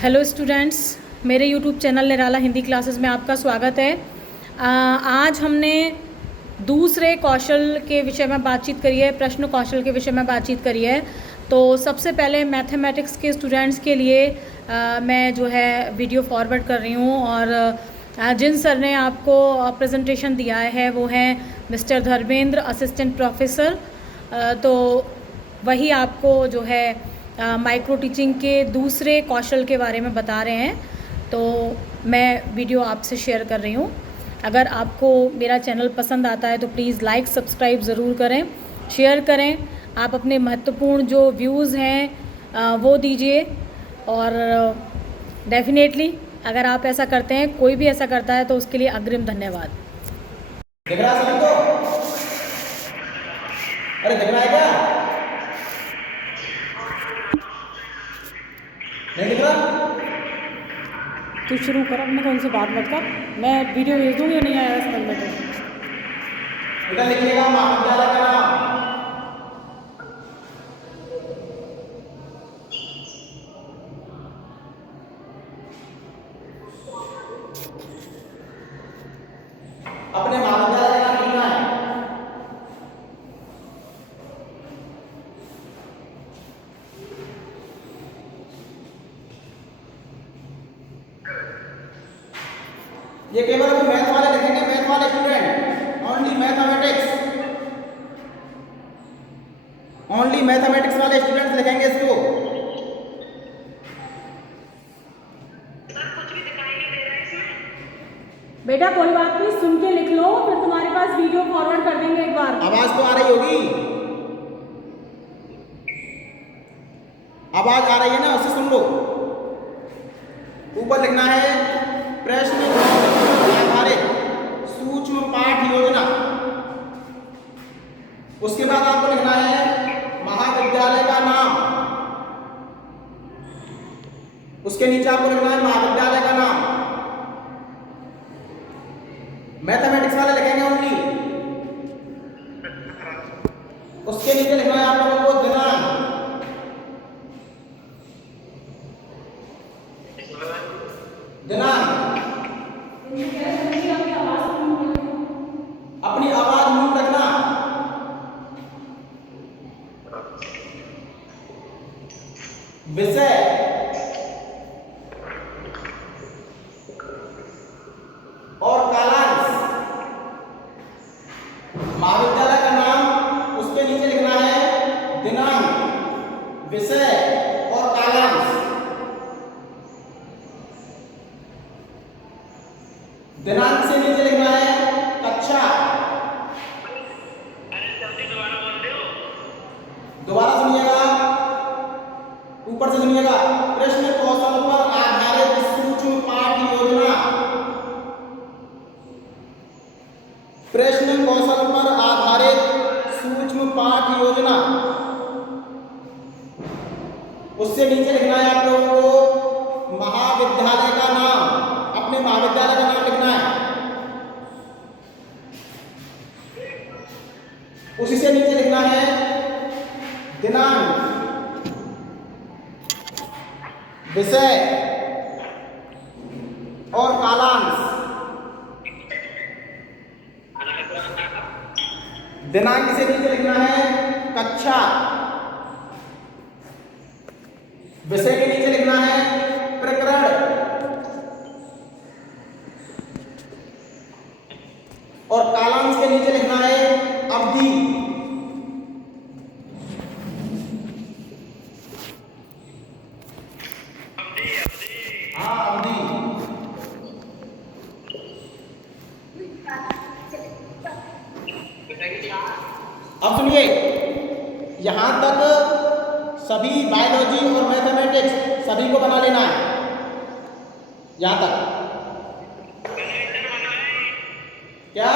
Hello students, मेरे YouTube channel निराला Hindi classes में आपका स्वागत है। आज हमने दूसरे कौशल के विषय में बातचीत करी है, प्रश्न कौशल के विषय में बातचीत करी है। तो सबसे पहले मैथमेटिक्स के स्टूडेंट्स के लिए मैं जो है वीडियो फॉरवर्ड कर रही हूँ और जिन सर ने आपको प्रेजेंटेशन दिया है वो हैं मिस्टर धर्मेंद्र, असिस्टेंट प्रोफेसर। तो वही आपको जो है माइक्रो टीचिंग के दूसरे कौशल के बारे में बता रहे हैं। तो मैं वीडियो आपसे शेयर कर रही हूँ। अगर आपको मेरा चैनल पसंद आता है तो प्लीज़ लाइक सब्सक्राइब ज़रूर करें, शेयर करें। आप अपने महत्वपूर्ण जो व्यूज़ हैं वो दीजिए और डेफिनेटली अगर आप ऐसा करते हैं, कोई भी ऐसा करता है, तो उसके लिए अग्रिम धन्यवाद। दिख रहा सभी को? अरे दिख रहा है क्या? नहीं दिख रहा? तू शुरू कर, अपने को उनसे बात मत कर, मैं वीडियो भेज दूँगी। या नहीं आया इस नंबर पर बेटा लिखिएगा महाविद्यालय का नाम। अपने महाविद्यालय का नाम लिखना है। ये केवल अभी मैथ वाले लिखेंगे, मैथ वाले student, only mathematics, only mathematics वाले स्टूडेंट्स लिखेंगे इसको। बेटा कोई बात नहीं, सुन के लिख लो, फिर तुम्हारे पास वीडियो फॉरवर्ड कर देंगे एक बार। आवाज तो आ रही होगी, आवाज आ रही है ना, उससे सुन लो। ऊपर लिखना है प्रश्न आधारित सूक्ष्म पाठ योजना। उसके बाद आपको लिखना है महाविद्यालय का नाम। उसके नीचे आपको लिखना है महाविद्यालय का नाम। मैथमेटिक्स वाले लिखेंगे ओनली। उसके नीचे लिखना है आप लोगों को दिनांक। दिनांक। अपनी आवाज म्यूट रखना। विषय, और कालांश। महाविद्यालय का नाम, उसके नीचे लिखना है दिनांक, विषय और कालांश। दिनांक से नीचे लिखना है कक्षा। दोबारा सुनिएगा, ऊपर से सुनिएगा। प्रश्न कौशल पर आधारित सूक्ष्म पाठ योजना। प्रश्न कौशल पर आधारित सूक्ष्म पाठ योजना। उससे नीचे लिखना है आप लोगों को महाविद्यालय का नाम। अपने महाविद्यालय का नाम लिखना है। उसी से नीचे लिखना है दिनांक, विषय और कालांश। दिनांक से नीचे लिखना है कक्षा। विषय के नीचे लिखना है प्रकरण और कालांश के नीचे लिखना है अवधि। हाँ, अवधि। अब सुनिए, यहां तक सभी बायोलॉजी और मैथमेटिक्स सभी को बना लेना है। यहां तक क्या?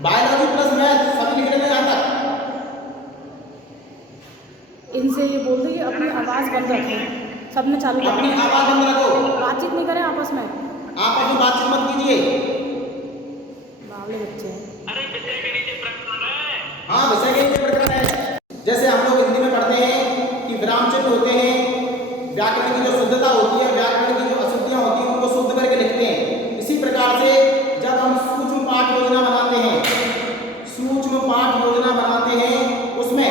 बायोलॉजी प्लस मैथ सभी लिख लेना यहां तक। इनसे ये बोल दो कि अपनी आवाज़ बंद रखें, सबने चालू कर अपनी आवाज बंद रखो, बातचीत नहीं करें आपस में। आपस में बातचीत मत कीजिए। बावले बच्चे हैं। हाँ, विषय के नीचे प्रकरण है। जैसे हम लोग हिंदी में पढ़ते हैं कि विराम चिन्ह होते हैं, व्याकरण की जो शुद्धता होती है, व्याकरण की जो अशुद्धियां होती हैं उनको शुद्ध करके लिखते हैं। इसी प्रकार से जब हम सूक्ष्म पाठ योजना बनाते हैं, उसमें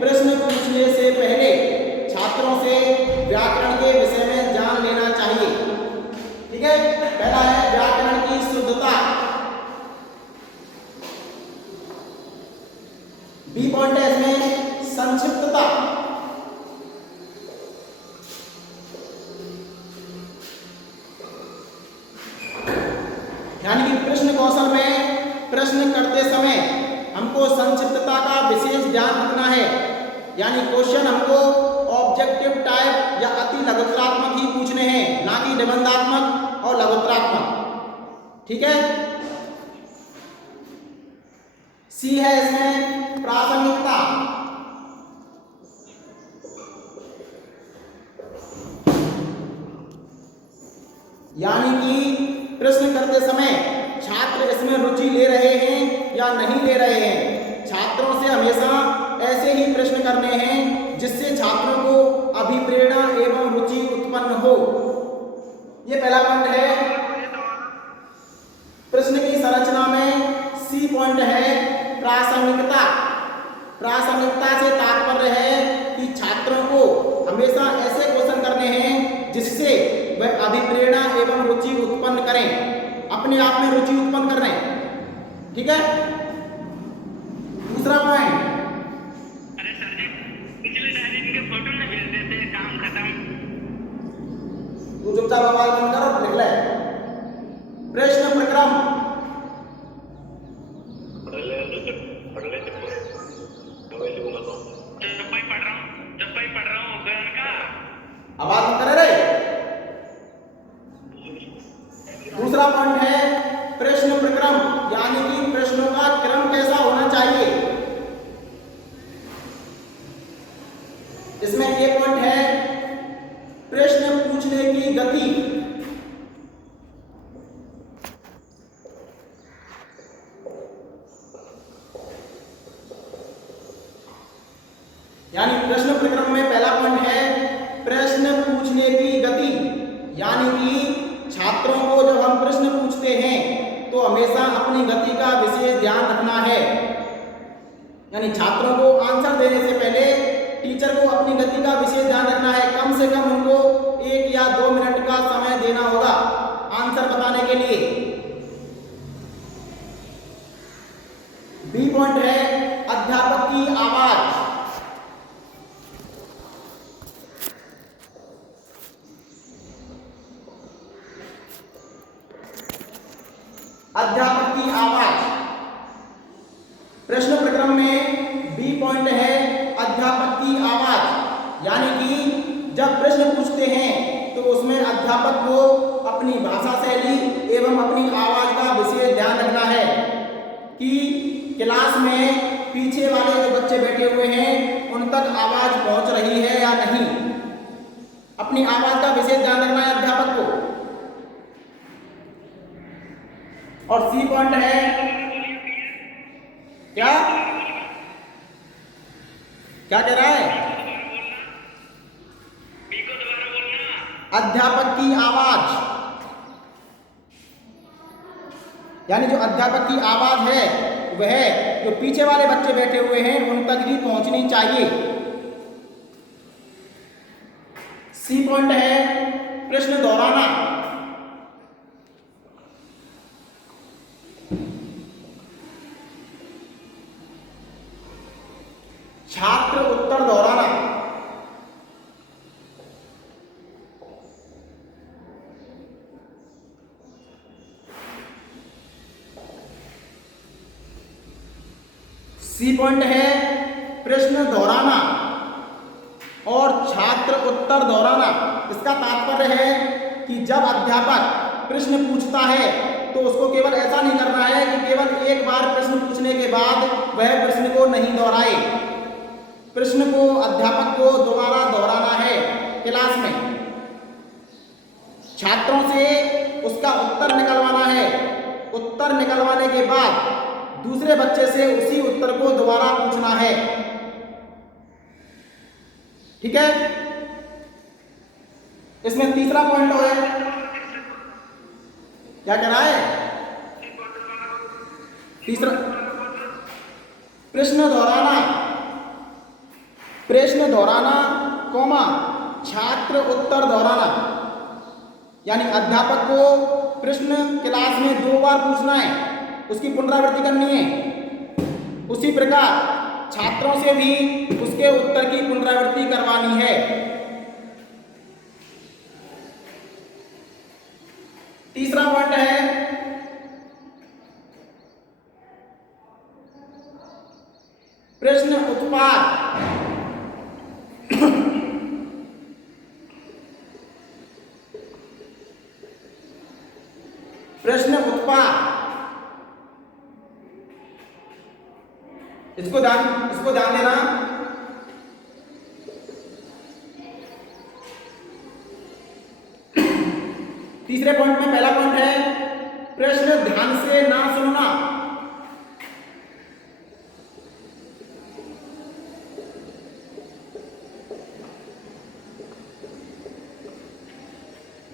प्रश्न पूछने से पहले छात्रों से व्याकरण के विषय में जान लेना चाहिए। ठीक है, पहला है व्याकरण की शुद्धता। बी पॉइंट है इसमें संक्षिप्तता। यानी कि प्रश्न कौशल में प्रश्न करते समय हमको संक्षिप्तता का विशेष ध्यान रखना है। यानी क्वेश्चन हमको ऑब्जेक्टिव टाइप या अति लघुत्तरात्मक ही पूछने हैं, ना कि निबंधात्मक और लघुत्तरात्मक। ठीक है। सी है इसमें प्रासंगिकता। यानी कि प्रश्न करते समय छात्र इसमें रुचि ले रहे हैं या नहीं ले रहे हैं। छात्रों से हमेशा ऐसे ही प्रश्न करने हैं जिससे छात्रों को अभिप्रेरणा एवं रुचि उत्पन्न हो। ये पहला पॉइंट है। प्रश्न की संरचना में सी पॉइंट है प्रासंगिकता। प्रासंगिकता से तात्पर्य है कि छात्रों को हमेशा ऐसे क्वेश्चन करने हैं जिससे वह अभिप्रेरणा एवं रुचि उत्पन्न करें, अपने आप में रुचि उत्पन्न कर रहे हैं। ठीक है। दूसरा पॉइंट, अरे सर जी, पिछले डायरी के फोटो नहीं भेज देते, काम खत्म। तू चुपचाप आवाज बंद कर और लिख ले। प्रश्न प्रक्रम। आवाज बंद करे रे। दूसरा पॉइंट है प्रश्न प्रक्रम, यानी कि प्रश्नों का क्रम कैसा होना चाहिए। इसमें ये पॉइंट है प्रश्न पूछने की गति। यानी प्रश्न प्रक्रम में पहला पॉइंट है प्रश्न पूछने की गति। यानी कि छात्रों को जब हम प्रश्न पूछते हैं तो हमेशा अपनी गति का विशेष ध्यान रखना है। यानी छात्रों को आंसर देने से पहले टीचर को अपनी गति का विशेष ध्यान रखना है। कम से कम उनको 1 या 2 मिनट का समय देना होगा आंसर बताने के लिए। बी पॉइंट है अध्यापक की आवाज। अध्यापक की आवाज। प्रश्न प्रक्रम में बी पॉइंट है अध्यापक की आवाज। यानी कि जब प्रश्न पूछते हैं तो उसमें अध्यापक को अपनी भाषा शैली एवं अपनी आवाज का विशेष ध्यान रखना है कि क्लास में पीछे वाले जो बच्चे बैठे हुए हैं उन तक आवाज पहुंच रही है या नहीं। अपनी आवाज का विशेष ध्यान रखना है अध्यापक को। और सी पॉइंट है क्या क्या कह रहा है? अध्यापक की आवाज। यानी जो अध्यापक की आवाज है वह जो पीछे वाले बच्चे बैठे हुए हैं उन तक ही पहुंचनी चाहिए। सी पॉइंट है प्रश्न दोहराना। छात्र उत्तर दोहराना। सी पॉइंट है प्रश्न दोहराना और छात्र उत्तर दोहराना। इसका तात्पर्य है कि जब अध्यापक प्रश्न पूछता है तो उसको केवल ऐसा नहीं करना है कि केवल एक बार प्रश्न पूछने के बाद वह प्रश्न को नहीं दोहराए। प्रश्न को अध्यापक को दोबारा दोहराना है क्लास में। छात्रों से उसका उत्तर निकलवाना है। उत्तर निकलवाने के बाद दूसरे बच्चे से उसी उत्तर को दोबारा पूछना है। ठीक है, इसमें तीसरा पॉइंट है, क्या कह रहा है? तीसरा प्रश्न दोहराना कौमा छात्र उत्तर दोहराना, यानी अध्यापक को प्रश्न क्लास में 2 बार पूछना है, उसकी पुनरावृत्ति करनी है। उसी प्रकार छात्रों से भी उसके उत्तर की पुनरावृत्ति करवानी है। तीसरा पॉइंट है प्रश्न उत्पाद। प्रश्न उत्पाद, इसको ध्यान देना। तीसरे पॉइंट में पहला पॉइंट है प्रश्न ध्यान से ना सुनना।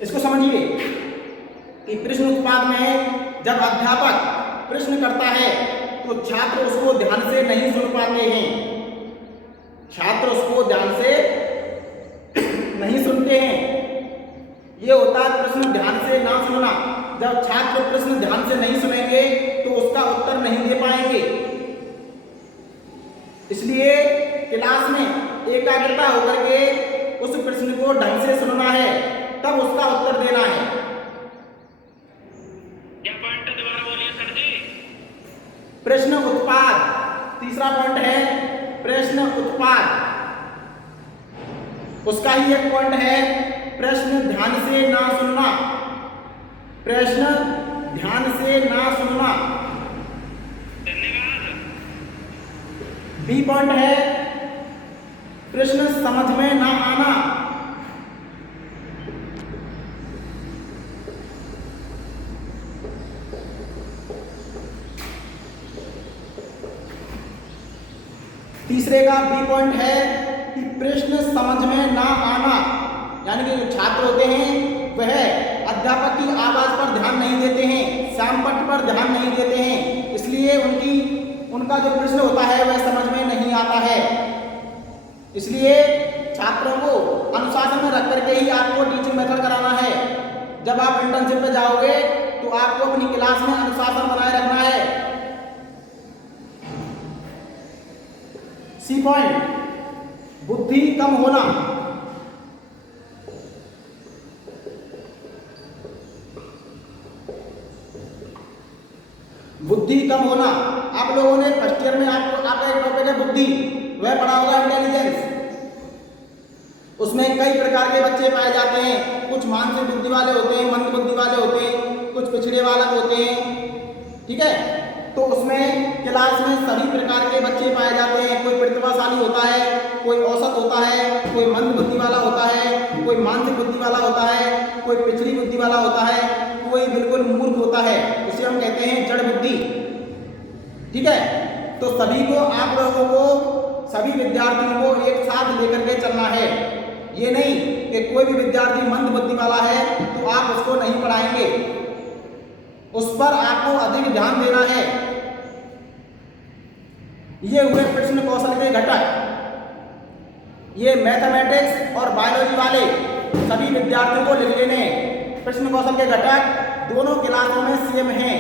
इसको समझिए कि प्रश्न उत्पाद में जब अध्यापक प्रश्न करता है तो छात्र उसको ध्यान से नहीं सुन पाते हैं, छात्र उसको ध्यान से नहीं सुनते हैं। ये होता है प्रश्न ध्यान से ना सुनना। जब छात्र प्रश्न ध्यान से नहीं सुनेंगे तो उसका उत्तर नहीं दे पाएंगे। इसलिए क्लास में एकाग्रता होकर के उस प्रश्न को ढंग से सुनना है, तब उसका उत्तर देना है। क्या पॉइंट दोबारा बोलिए सर जी? प्रश्न उत्पाद, तीसरा पॉइंट है प्रश्न उत्पाद। उसका ही एक पॉइंट है प्रश्न ध्यान से ना सुनना। प्रश्न ध्यान से ना सुनना। धन्यवाद। बी पॉइंट है प्रश्न समझ में ना आना। तीसरे का बी पॉइंट है कि प्रश्न समझ में ना आना, यानी कि जो छात्र होते हैं वह अध्यापक की आवाज पर ध्यान नहीं देते हैं, श्यामपट्ट पर ध्यान नहीं देते हैं, इसलिए उनका जो प्रश्न होता है वह समझ में नहीं आता है। इसलिए छात्रों को अनुशासन में रख करके ही आपको टीचिंग मेथड कराना है। जब आप इंटर्नशिप पे जाओगे तो आपको अपनी क्लास में अनुशासन बनाए रखना है। सी पॉइंट, बुद्धि कम होना। बुद्धि कम होना। आप लोगों ने फर्स्ट ईयर में आपका एक टॉपिक है बुद्धि, वह पढ़ा होगा इंटेलिजेंस। उसमें कई प्रकार के बच्चे पाए जाते हैं, कुछ मानसिक बुद्धि वाले होते हैं, मंद बुद्धि वाले होते हैं, कुछ पिछड़े वाले होते हैं, ठीक है। तो उसमें क्लास में सभी प्रकार के बच्चे पाए जाते हैं। कोई प्रतिभाशाली होता है, कोई औसत होता है, कोई मंद बुद्धि वाला होता है, कोई मानसिक बुद्धि वाला होता है, कोई पिछड़ी बुद्धि वाला होता है, कोई बिल्कुल मूर्ख होता है, उसे हम कहते हैं जड़ बुद्धि, ठीक है। तो सभी को, आप लोगों को, सभी विद्यार्थियों को एक साथ लेकर के चलना है। ये नहीं कि कोई भी विद्यार्थी मंद बुद्धि वाला है तो आप उसको नहीं पढ़ाएंगे, उस पर आपको अधिक ध्यान देना है। ये हुए प्रश्न कौशल के घटक। ये मैथमेटिक्स और बायोलॉजी वाले सभी विद्यार्थियों को लिख लेने हैं। प्रश्न कौशल के घटक दोनों क्लासों में सेम हैं।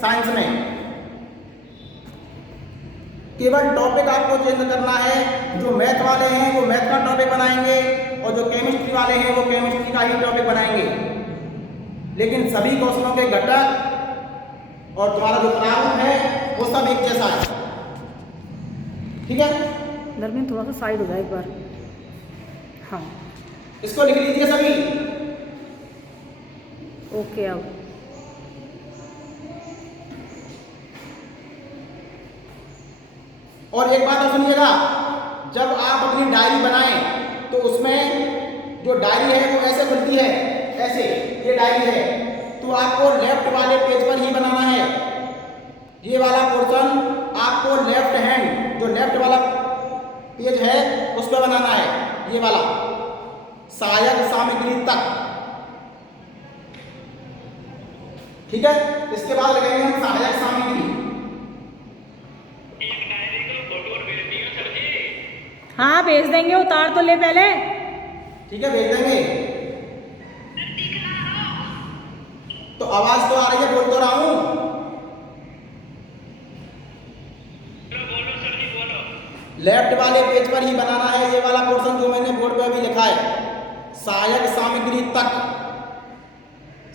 साइंस में केवल टॉपिक आपको चेंज करना है। जो मैथ वाले हैं वो मैथ का टॉपिक बनाएंगे और जो केमिस्ट्री वाले हैं वो केमिस्ट्री का ही टॉपिक बनाएंगे, लेकिन सभी कौशलों के घटक और तुम्हारा जो प्रारूप है वो सब एक जैसा है, ठीक है। दरमियान थोड़ा सा साइड हो जाए एक बार। हाँ, इसको लिख लीजिए सभी। ओके। अब और एक बात और सुनिएगा, जब आप अपनी डायरी बनाएं तो उसमें जो डायरी है वो ऐसे खुलती है, ऐसे ये डायरी है, तो आपको लेफ्ट वाले पेज पर ही बनाना है। ये वाला पोर्शन आपको लेफ्ट हैंड, जो लेफ्ट वाला पेज है उस पर बनाना है। ये वाला सहायक सामग्री तक। ठीक है, इसके बाद लगाएंगे हम सहायक सामग्री। एक डायरी का फोटो और भेज दिया सर जी। हाँ भेज देंगे, उतार तो ले पहले। ठीक है, भेज देंगे। तो आवाज तो आ रही है, बोल तो रहा हूं। बोलो सर जी बोलो। लेफ्ट वाले पेज पर ही बनाना है ये वाला पोर्शन जो मैंने बोर्ड पे अभी लिखा है, सहायक सामग्री तक।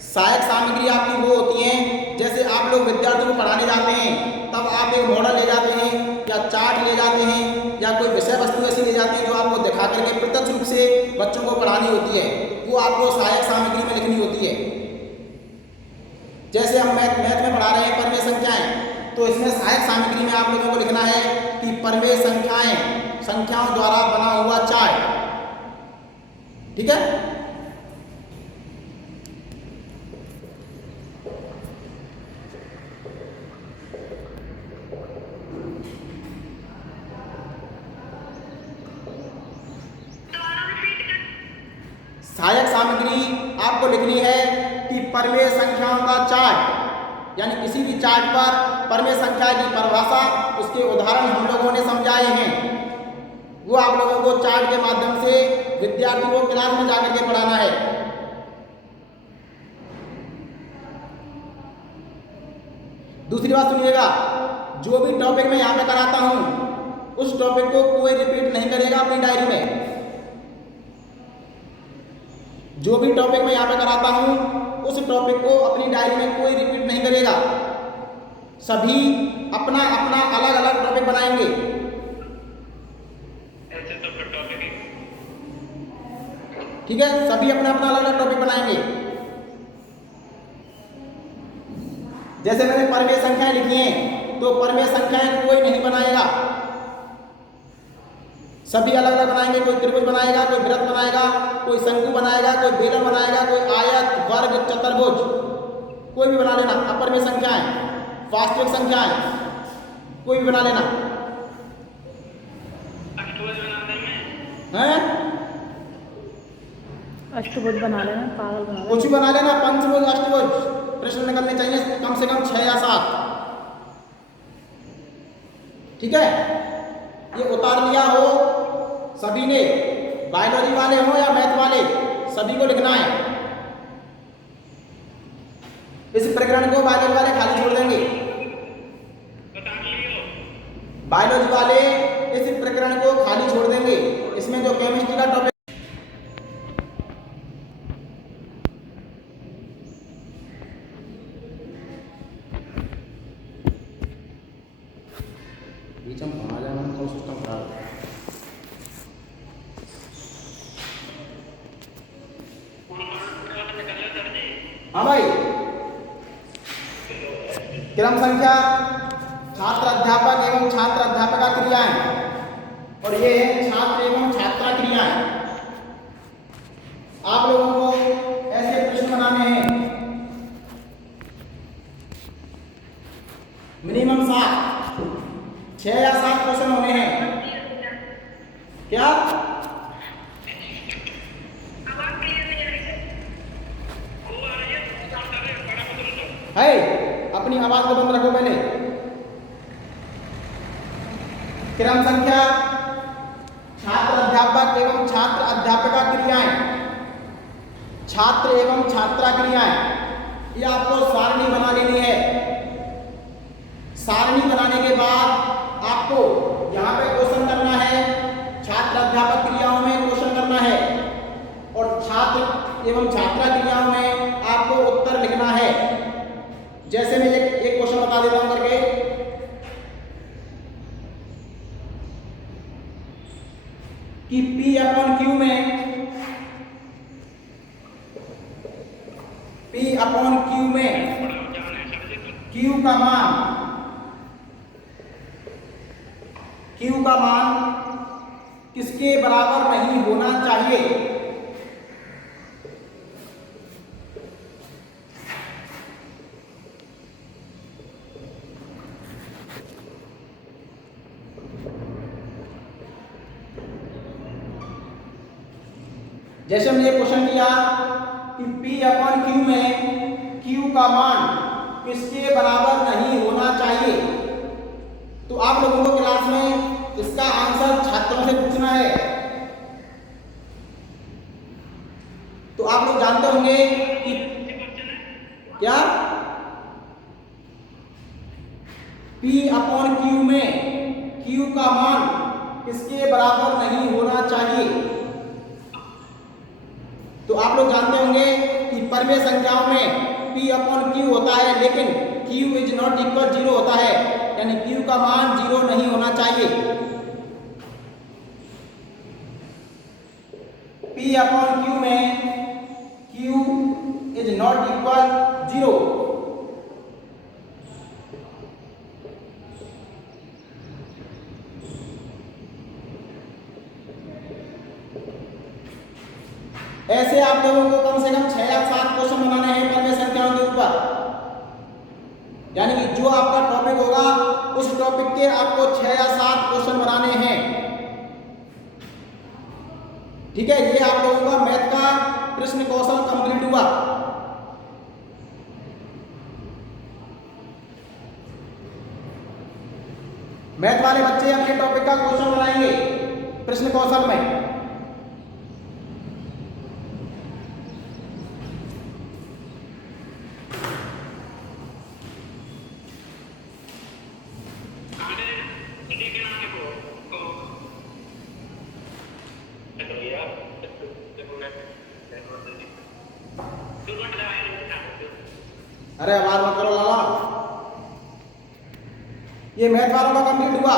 सहायक सामग्री आपकी वो होती है, जैसे आप लोग विद्यार्थियों को पढ़ाने जाते हैं तब आप एक मॉडल ले जाते हैं या चार्ट ले जाते हैं या कोई विषय वस्तु ऐसी ले जाते हैं जो आपको दिखा करके प्रत्यक्ष रूप से बच्चों को पढ़ानी होती है, वो आपको सहायक सामग्री में लिखनी होती है। जैसे हम मैथ में पढ़ा रहे हैं परमेय संख्याएं, तो इसमें सहायक सामग्री में आप लोगों को लिखना है कि परमेय संख्याएं, संख्याओं द्वारा बना हुआ चार्ट। ठीक है, सहायक सामग्री आपको लिखनी है कि परमेय संख्याओं का चार्ट, यानी किसी भी चार्ट पर परमेय संख्या की परिभाषा, उसके उदाहरण हम लोगों ने समझाए हैं, वो आप लोगों को चार्ट के माध्यम से विद्यार्थियों को क्लास में जाकर के पढ़ाना है। दूसरी बात सुनिएगा, जो भी टॉपिक मैं यहाँ पे कराता हूँ उस टॉपिक को कोई रिपीट नहीं करेगा अपनी डायरी में। जो भी टॉपिक मैं यहाँ पे कराता हूँ उस टॉपिक को अपनी डायरी में कोई रिपीट नहीं करेगा। सभी अपना अपना अलग अलग टॉपिक बनाएंगे। ऐसे तो फिर टॉपिक ही। ठीक है, सभी अपना अपना अलग अलग टॉपिक बनाएंगे। जैसे मैंने परमेय संख्याएं लिखी हैं, तो परमेय संख्याएं कोई नहीं बनाएगा, सभी अलग अलग बनाएंगे। कोई त्रिभुज बनाएगा, कोई वृत्त बनाएगा, कोई शंकु बनाएगा, कोई बेलन बनाएगा, कोई आयत, वर्ग, चतुर्भुज, कोई भी बना लेना। अपरमेय संख्याएं, वास्तविक संख्याएं, कोई भी बना लेना। अष्टभुज बनाने में हैं? अष्टभुज बना लेना, पागल बना कुछ भी बना लेना, पंचभुज, अष्टभुज। प्रश्न निकलने चाहिए कम से कम 6 या 7। ठीक है, ये उतार लिया हो सभी ने, बायोलॉजी वाले हो या मैथ वाले, सभी को लिखना है। इस प्रकरण को बायोलॉजी वाले खाली छोड़ देंगे। बता लियो। बायोलॉजी वाले इस प्रकरण को खाली छोड़ देंगे। इसमें जो केमिस्ट्री का टॉपिक, बीच में आ जाना तो सिस्टम खराब है। हाँ भाई, क्रम संख्या छात्र अध्यापक एवं छात्र अध्यापिका क्रियाएं, और ये है छात्र एवं छात्रा क्रियाएं। आप लोगों को ऐसे प्रश्न बनाने हैं, मिनिमम 7, 6 या 7 क्वेश्चन होने हैं। क्या है? अपनी आवाज को बंद रखो पहले। क्रम संख्या छात्र अध्यापक एवं छात्र अध्यापिका क्रियाएं, छात्र एवं छात्रा क्रियाएं, ये आपको सारणी बना लेनी है। सारणी बनाने के बाद आपको यहाँ पे क्वेश्चन करना है, छात्र अध्यापक क्रियाओं में क्वेश्चन करना है, और छात्र एवं छात्रा क्रियाओं में आपको उत्तर लिखना है। जैसे मैं एक क्वेश्चन बता देता हूं करके, कि P अपॉन Q में, P अपॉन Q में Q का मान किसके बराबर नहीं होना चाहिए? जैसे हमने ये क्वेश्चन किया कि P अपॉन Q में Q का मान किसके बराबर नहीं होना चाहिए, तो आप लोगों को क्लास में इसका आंसर छात्रों से पूछना है। तो आप लोग जानते होंगे कि क्या P अपॉन Q में Q का मान किसके बराबर नहीं होना चाहिए। तो आप लोग जानते होंगे कि परमेय संख्याओं में P अपॉन Q होता है, लेकिन Q इज नॉट इक्वल 0 होता है, यानी Q का मान 0 नहीं होना चाहिए। P अपॉन Q में Q इज नॉट इक्वल 0। ऐसे आप लोगों को कम से कम 6 या 7 क्वेश्चन बनाने हैं परमेय संख्याओं के ऊपर, यानी कि जो आपका टॉपिक होगा उस टॉपिक के आपको 6 या 7 क्वेश्चन बनाने हैं। ठीक है, ये आप लोगों का मैथ का प्रश्न कौशल कंप्लीट हुआ। मैथ वाले बच्चे अपने टॉपिक का क्वेश्चन बनाएंगे प्रश्न कौशल में। अरे आवाज मत करो लाला। ये मैथ वालों का कंप्लीट हुआ।